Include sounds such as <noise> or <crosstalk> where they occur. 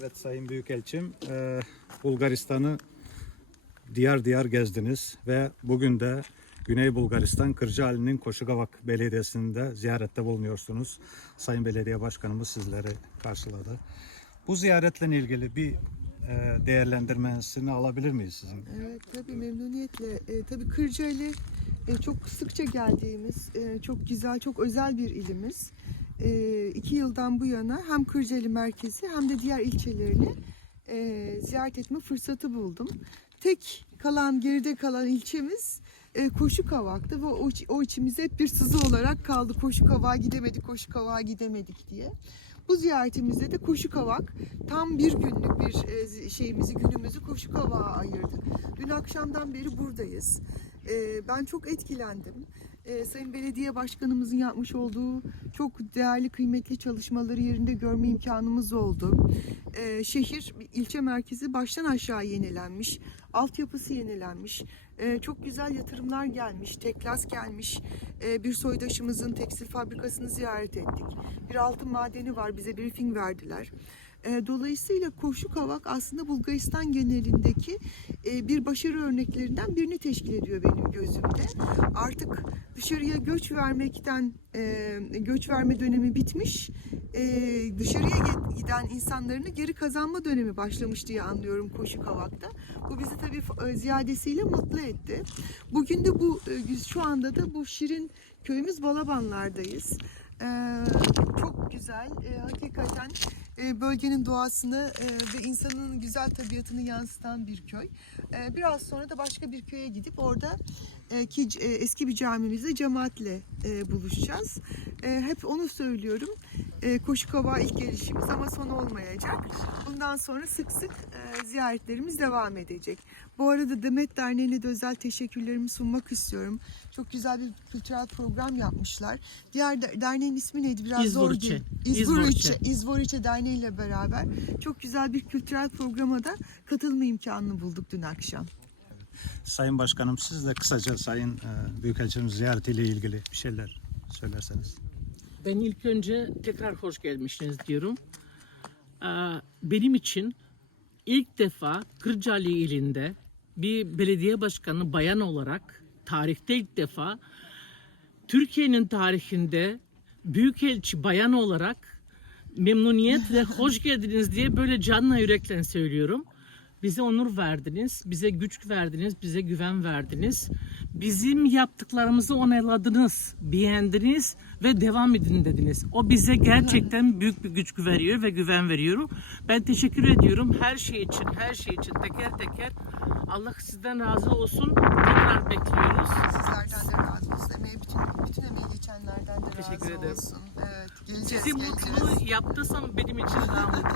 Evet Sayın Büyükelçim, e, Bulgaristan'ı diyar diyar gezdiniz ve bugün de Güney Bulgaristan Kırcaali'nin Koşugavak Belediyesi'nde ziyarette bulunuyorsunuz. Sayın Belediye Başkanımız sizleri karşıladı. Bu ziyaretle ilgili bir e, değerlendirmesini alabilir miyiz sizin? Evet tabii memnuniyetle. E, tabii Kırcaali e, çok sıkça geldiğimiz, e, çok güzel, çok özel bir ilimiz. E, iki yıldan bu yana hem Kırcaali merkezi hem de diğer ilçelerini e, ziyaret etme fırsatı buldum. Tek kalan, geride kalan ilçemiz e, Koşukavak'tı ve o, o içimizde hep bir sızı olarak kaldı. Koşukavak'a gidemedik, Koşukavak'a gidemedik diye. Bu ziyaretimizde de Koşukavak tam bir günlük bir şeyimizi, günümüzü Koşukavak'a ayırdık. Dün akşamdan beri buradayız. Ben çok etkilendim. E, Sayın Belediye Başkanımızın yapmış olduğu çok değerli, kıymetli çalışmaları yerinde görme imkanımız oldu. E, şehir, ilçe merkezi baştan aşağı yenilenmiş, altyapısı yenilenmiş. E, çok güzel yatırımlar gelmiş, Teklas gelmiş. E, bir soydaşımızın tekstil fabrikasını ziyaret ettik. Bir altın madeni var, bize briefing verdiler. E, Dolayısıyla Koşukavak aslında Bulgaristan genelindeki e, bir başarı örneklerinden birini teşkil ediyor benim gözümde. Artık dışarıya göç vermekten e, göç verme dönemi bitmiş. Dışarıya giden insanların geri kazanma dönemi başlamış diye anlıyorum Koşukavak'ta. Bu bizi tabii ziyadesiyle mutlu etti. Bugün de bu şu anda da bu şirin köyümüz Balabanlar'dayız. Çok güzel. Hakikaten bölgenin doğasını e, ve insanın güzel tabiatını yansıtan bir köy. E, biraz sonra da başka bir köye gidip orada e, e, eski bir camimizde cemaatle buluşacağız. Hep onu söylüyorum. E, Koşukova ilk gelişimiz ama son olmayacak. Bundan sonra sık sık e, ziyaretlerimiz devam edecek. Bu arada Demet Derneği'ne de özel teşekkürlerimi sunmak istiyorum. Çok güzel bir kültürel program yapmışlar. Diğer de- derneğin ismi neydi? Biraz zor İzvoriçe. değil. İzvoriçe. İzvoriçe Derneği ile beraber çok güzel bir kültürel programa da katılma imkanını bulduk dün akşam. Sayın Başkanım siz de kısaca Sayın e, Büyükelçimiz ziyaretiyle ilgili bir şeyler söylerseniz. Ben ilk önce tekrar hoş gelmişsiniz diyorum. Ee, Benim için ilk defa Kırcaali ilinde bir belediye başkanı bayan olarak tarihte ilk defa Türkiye'nin tarihinde büyükelçi bayan olarak memnuniyetle <laughs> hoş geldiniz diye böyle canla yürekten söylüyorum. Bize onur verdiniz, bize güç verdiniz, bize güven verdiniz. Bizim yaptıklarımızı onayladınız, beğendiniz ve devam edin dediniz. O bize gerçekten büyük bir güç veriyor ve güven veriyor. Ben teşekkür ediyorum her şey için, her şey için teker teker. Allah sizden razı olsun. Tekrar bekliyoruz. Sizlerden de razı olsun. Emeği bütün, bütün emeği geçenlerden de Teşekkür razı ederim. olsun. Evet, geleceğiz, Sizi geleceğiz. mutlu yaptıysam benim için daha mutlu.